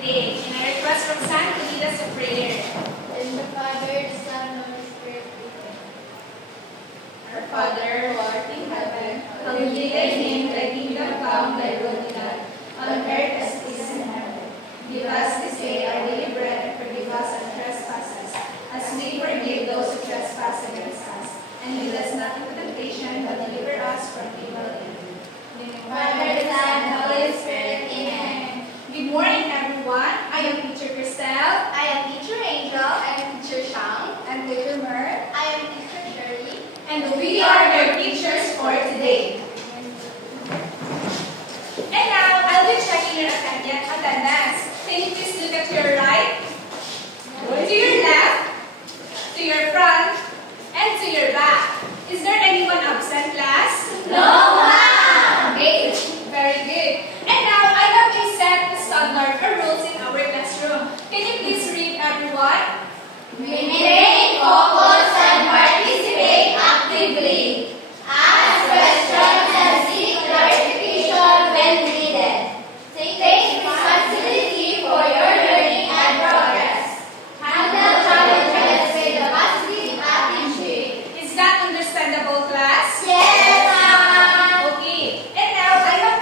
today. And I request Roxanne to lead us in prayer. In the Father, the Son, and the Holy Spirit. Our Father, who art in heaven, hallowed be thy name, thy kingdom come, thy will be done, on earth as it is in heaven. Give us this day our daily bread, and forgive us our trespasses, as we forgive those who trespass against us. And lead us not into temptation, but deliver us from evil. Father, the Son, and the Holy Spirit. Amen. Good morning, everyone. I am Teacher Christelle. I am Teacher Angel. I am Teacher Shang. I'm Teacher Mer. I am Teacher Shirley. And we are your teachers for today. And now, I'll be checking your attendance. Can you please look at your right, to your left, to your front, and to your back. Is there anyone absent, class? No, ma'am. Okay, very good. And now, I have a set standard or rules in our classroom. Can you please read, everyone? Remain focused and participate actively. Ask questions and seek clarification when needed. Take responsibility for your learning and progress. Handle challenges with a positive attitude. Is that understandable, class? Yes, ma'am. Okay. And now, I have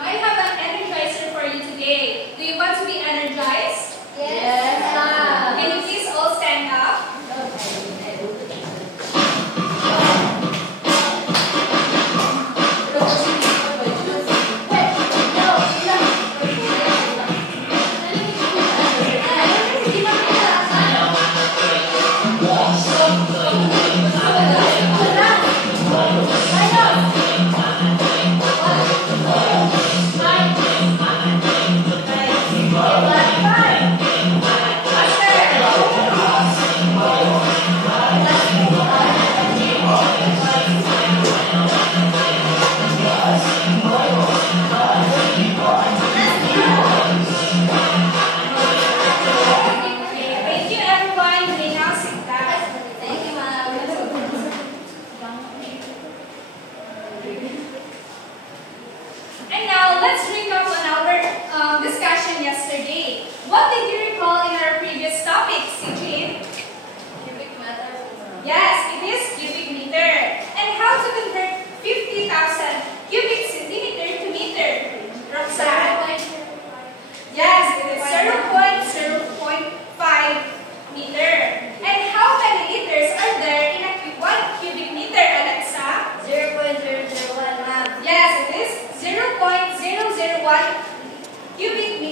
I have an energizer for you today. Do you want to be energized? Yes, ma'am. Can you please all stand up? Thank you, everyone. You may now sit down. Thank you, ma'am. And now, let's recap on our discussion yesterday. What did you recall in our previous topic, Sijin? Cubic meter. Yes, it is cubic meter. And how to convert 50,000 cubic centimeter to meter? Roxanne? Yes, it is 0.05 meter. And how many liters are there in a 1 cubic meter, Alexa? 0.001, ma'am. Yes, it is 0.001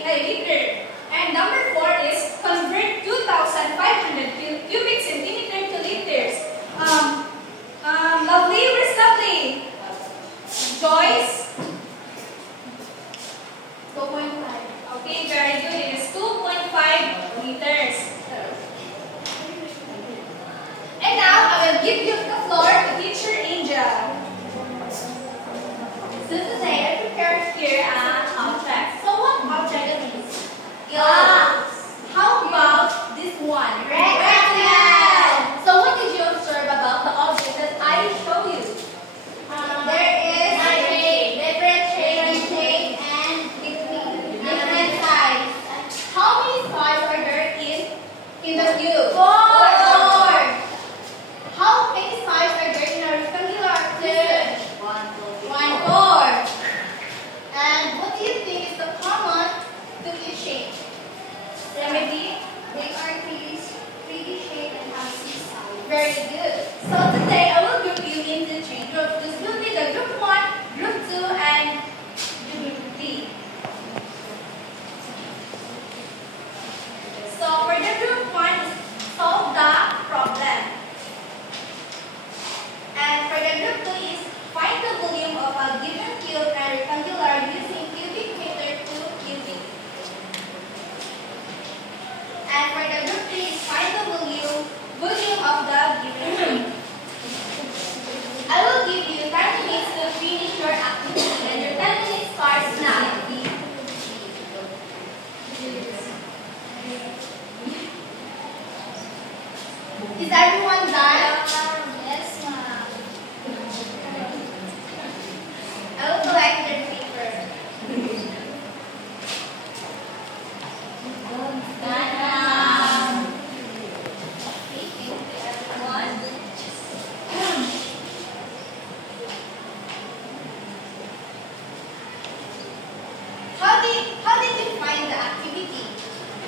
liter. And number 4 is convert 2,500 cubic centimeter to liters. Lovely, where's Lovely? Joyce? 2.5. Okay, very good. It is 2.5 liters. And now, I will give you the floor to Teacher Angel. So today I prepared here an object. So what object is this? How about this one? Rectangle. So what did you observe about the object that I show you? There is different shape and different size. How many sides are there in the cube? Four. How many sides are there in a rectangular? Two. One, four. And what do you think is the common to each shape?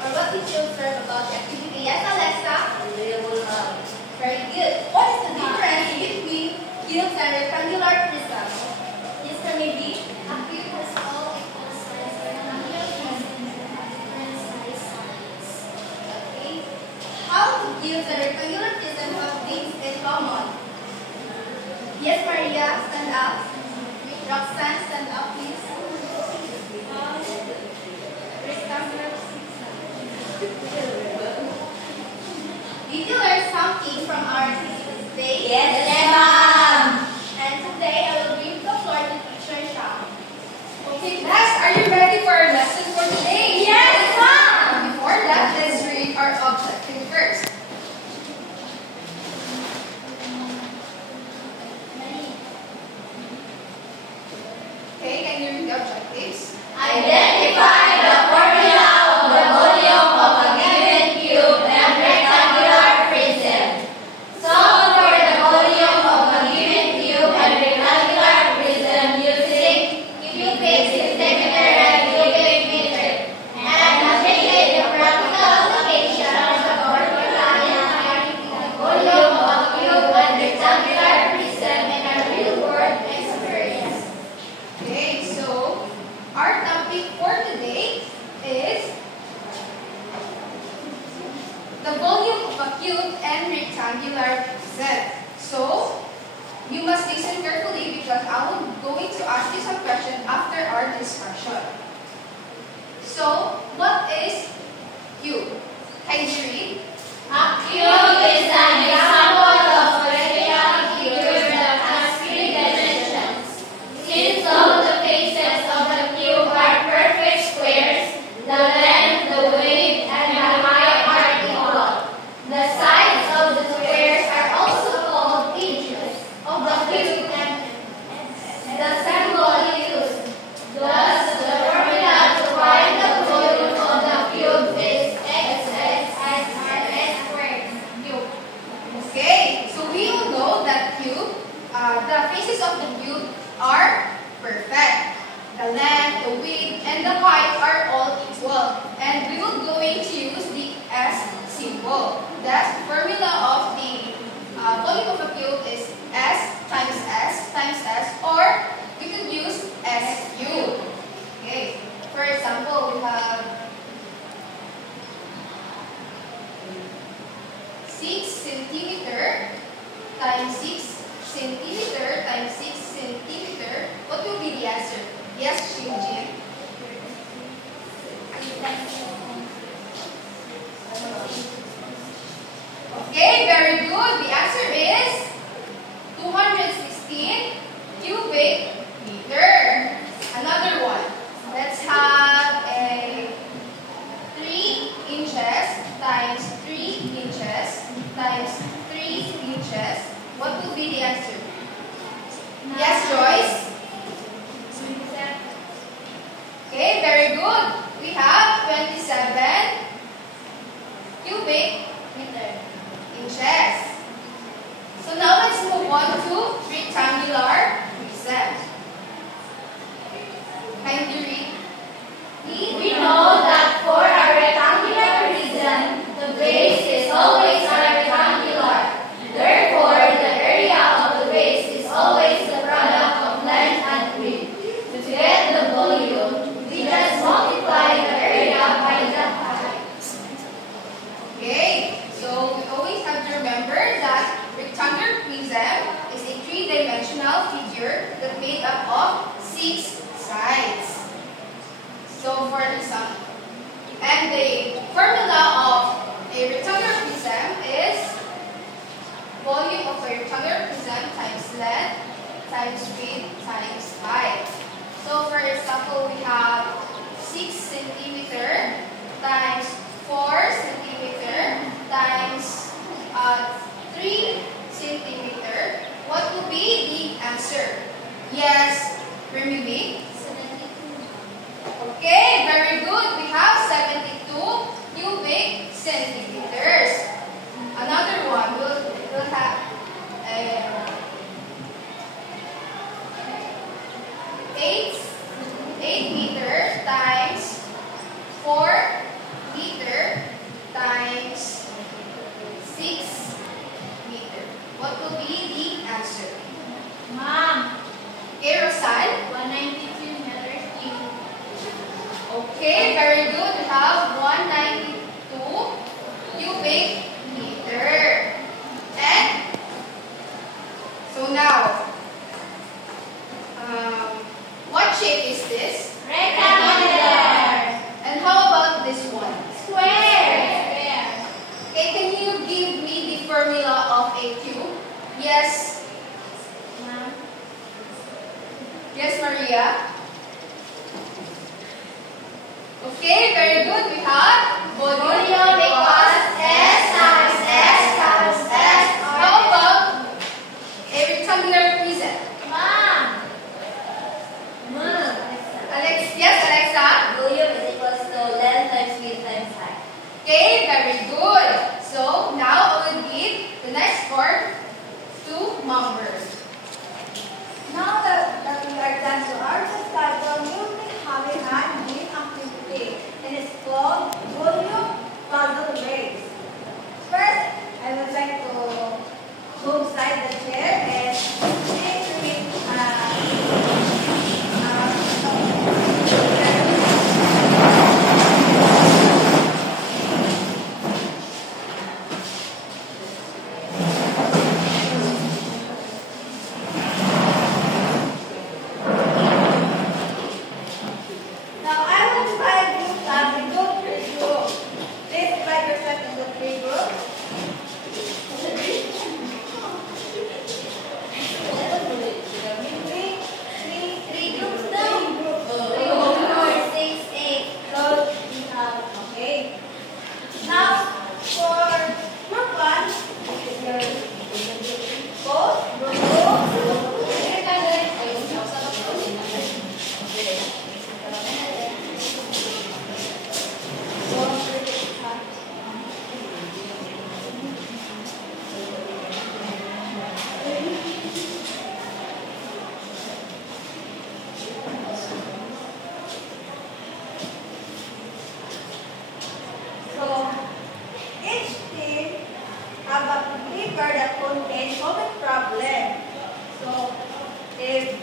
Or what did you observe about the activity? Yes, Alexa? Very good. What is the difference between cubes and rectangular prisms? Yes, maybe? A cube has all equal size. Rectangular prisms have different sides. Okay. How do cubes and rectangular prisms have things in common? Yes, Maria, stand up. Roxanne, stand up, please. Rectangular Did you learn something from our activity today? Yes, ma'am. And today I will bring the floor to teacher Shah. Okay, class, are you ready for our lesson for today? Yes, ma'am. Before that, let's read our objective first. Okay, can you read the objectives? Identify the formula of the volume of a given cube and rectangular prism. Solve for the volume of a given cube and rectangular prism using cubic centimeter and cubic meter. And investigate the practical application of the formula in the volume of a cube and rectangular prism in a real-world experience. Okay, so our topic for today is the volume of a cube and rectangular prism. So, you must listen carefully because I will going to ask you some questions after our discussion. So, what is cube? Can you read? A cube is an example of a real cube that has 3 dimensions. Since all the faces of the cube are perfect squares, the length, the width, and the height are equal. The sides of the squares are also called edges of the cube, and the symbol used. Thus, the formula to find the volume of the cube is x squared. Okay, so we all know that the faces of the cube are perfect. The length, the width, and the height are all equal. And we will going to use the S symbol. The formula of the volume of a cube is S times S, or we could use S cube. Okay, for example, we have 6 centimeter times 6 centimeter times 6 centimeter. What will be the answer? Yes, Shinjin. Okay, very good. The answer is 216 cubic meter. Another one. Let's have a 3 inches times 3 inches times 3 inches. What will be the answer? Yes, Joyce? Okay, very good. We have 27 cubic inches. So now let's move on to rectangular prism. Can you read? We know that for a rectangular prism, the base is always rectangular. Therefore, the area of the base is always the product of length and width. To get the volume, we just multiply the area by the height. Okay, so we always have to remember that rectangular prism is a 3-dimensional figure that made up of 6 sides. So for example, and the formula of a rectangular prism is volume of a rectangular prism times length times width times height. So for example, we have 6 centimeter times 4 centimeter times 3 centimeter. What will be the answer? Yes, Remy? Okay, very good. We have 72 cubic centimeters. Another one will have 8 meters times 4 meters have 192 cubic meter. And so now, what shape is this? Rectangular. And how about this one? Square. Okay, can you give me the formula of a cube? Yes. Yes, Maria. Okay, very good. We have volume equals S times S times S. How about a rectangular prism? Mom. Yes, Alexa. Volume is equals to length times width times height. Okay, very good. So now I will give the next part to Mom Bird. Now that we are done to our discussion, we will be having an new activity, and it's called volume puzzle race. First, I would like to move side the chair and please read Now I will divide you into three groups. Please divide yourself into three groups. Three groups now. 3, 4, 6, 8. So we have, okay. Now for group 1, both group 2. So, each team have a paper that contains common problem. So, if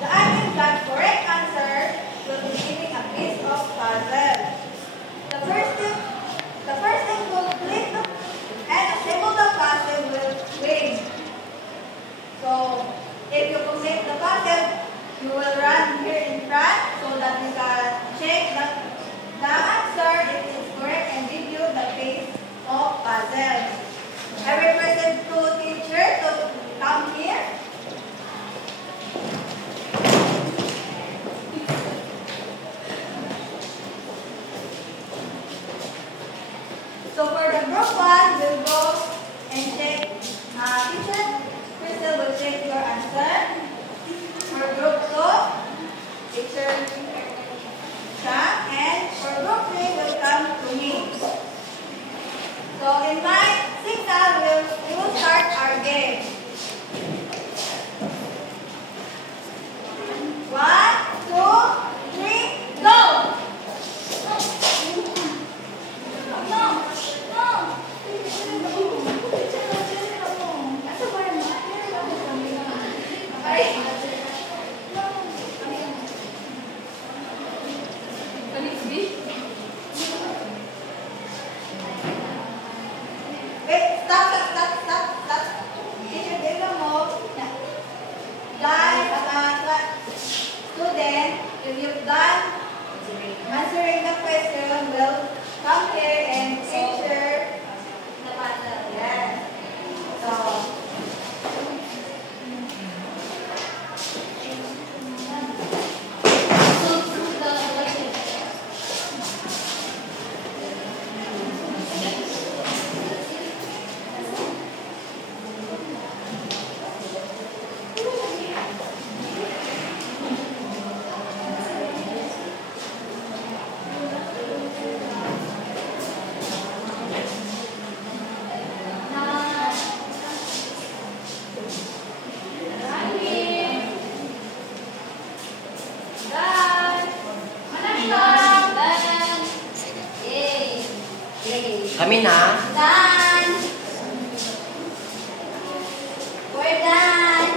the admin got correct answer, will be giving a piece of puzzle. The first thing will complete and assemble the puzzle will win. So, if you complete the puzzle, you will run here in front so that you can check the answer if it is correct and give you the piece of puzzle. I represent two teachers to come here. So for the group 1, we'll go and check. Teacher Crystal will check your answer. For group 2, teacher Sam, and for group 3 will come to me. So in my signal, we will start our game. 1, 2, 3, go! Wait, stop. Teacher, give them more. Guys, student, if you've done answering the question, will come here and answer the puzzle. Yes. So, Kami na. Done. We're done.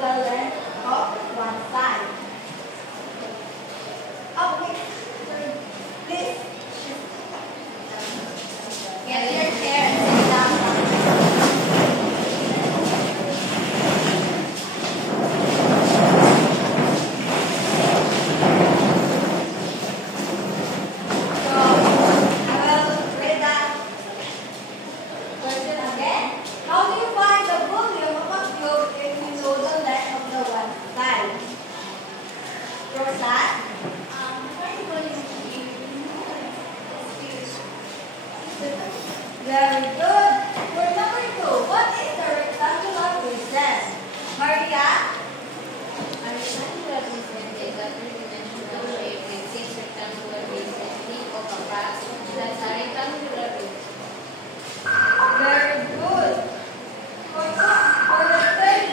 the length of one side. Okay, please get your chair and sit down. So, I will read that question again. How do you find the volume of a cube if you know the length of the one side? Rosa? Very good. For number 2, what is the rectangular prism? Maria? A rectangular prism is a three-dimensional shape with six rectangular bases, peak of a box. That's a rectangular prism. Very good. For the third,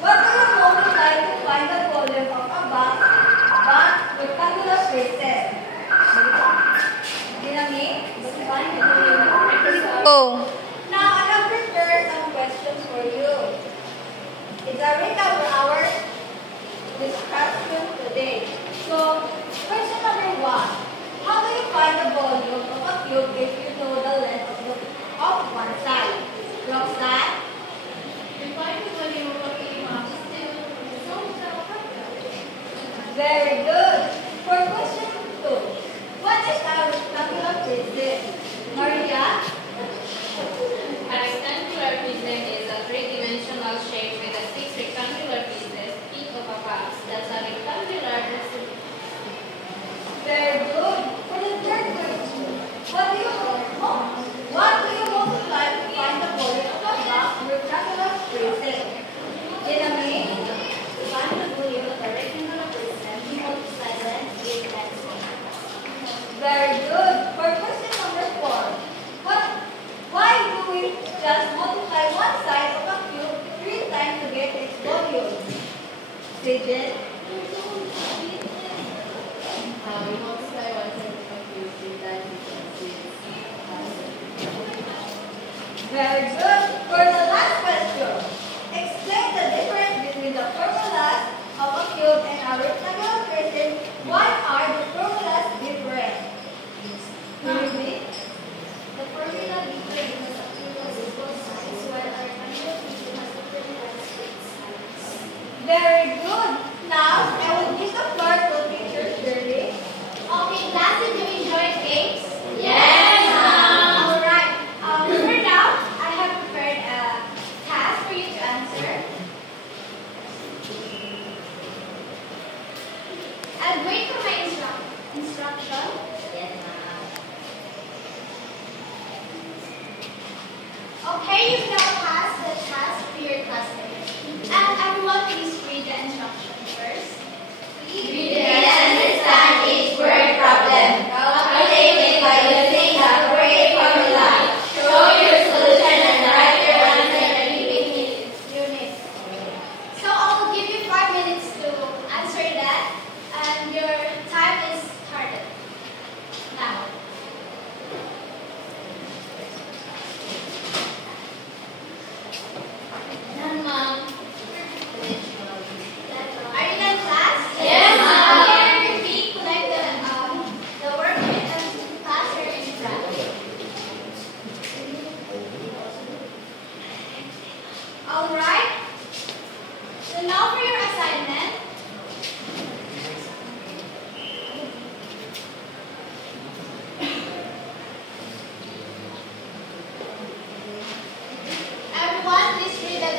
what do you multiply to find the volume of a box rectangular prism? Dinamik? Find the volume of a rectangular. Oh. Now I have prepared some questions for you. It's a recap of our discussion today. So, question number 1. How do you find the volume of a cube if you know the length of one side? Roxanne? Define the volume of a cube. Very good. For question 2. What is a rectangular prism? Maria? A rectangular prism is a three-dimensional shape with a six rectangular pieces, peak of a box. That's a rectangular prism. Very good. For the third question, what do you multiply to find the volume of a box rectangular prism? Dinamik? To find the volume of a rectangular prism, you multiply the length with length. Very good. For question number 4, why do we just multiply one side of a cube 3 times to get its volume? Digit? We multiply one side of a cube three times with Very good. For the last question, explain the difference between the formulas of a cube and a rectangular prism. Why are the formulas different? Ruby? The formula differs because a cube has equal sides, while a rectangular prism has different sides. Very good. Now, I will give the floor to teacher Shirley. Okay, class, did you enjoy games? Yes, ma'am. Alright. For now, I have prepared a task for you to answer. I'll wait for my instruction. Yes, ma'am. Okay, you've now passed the task to your classmates. And everyone, please read the instruction first. Read and understand each word problem. Calculate it by using the appropriate formula. Show your solution and write your answer in units. So I'll give you 5 minutes to answer that, and your time is started now. None, ma'am. Are you done, class? Yes, ma'am. Okay, repeat, collect the worksheet and pass your exam. Alright. So now for your assignment. Everyone, please read the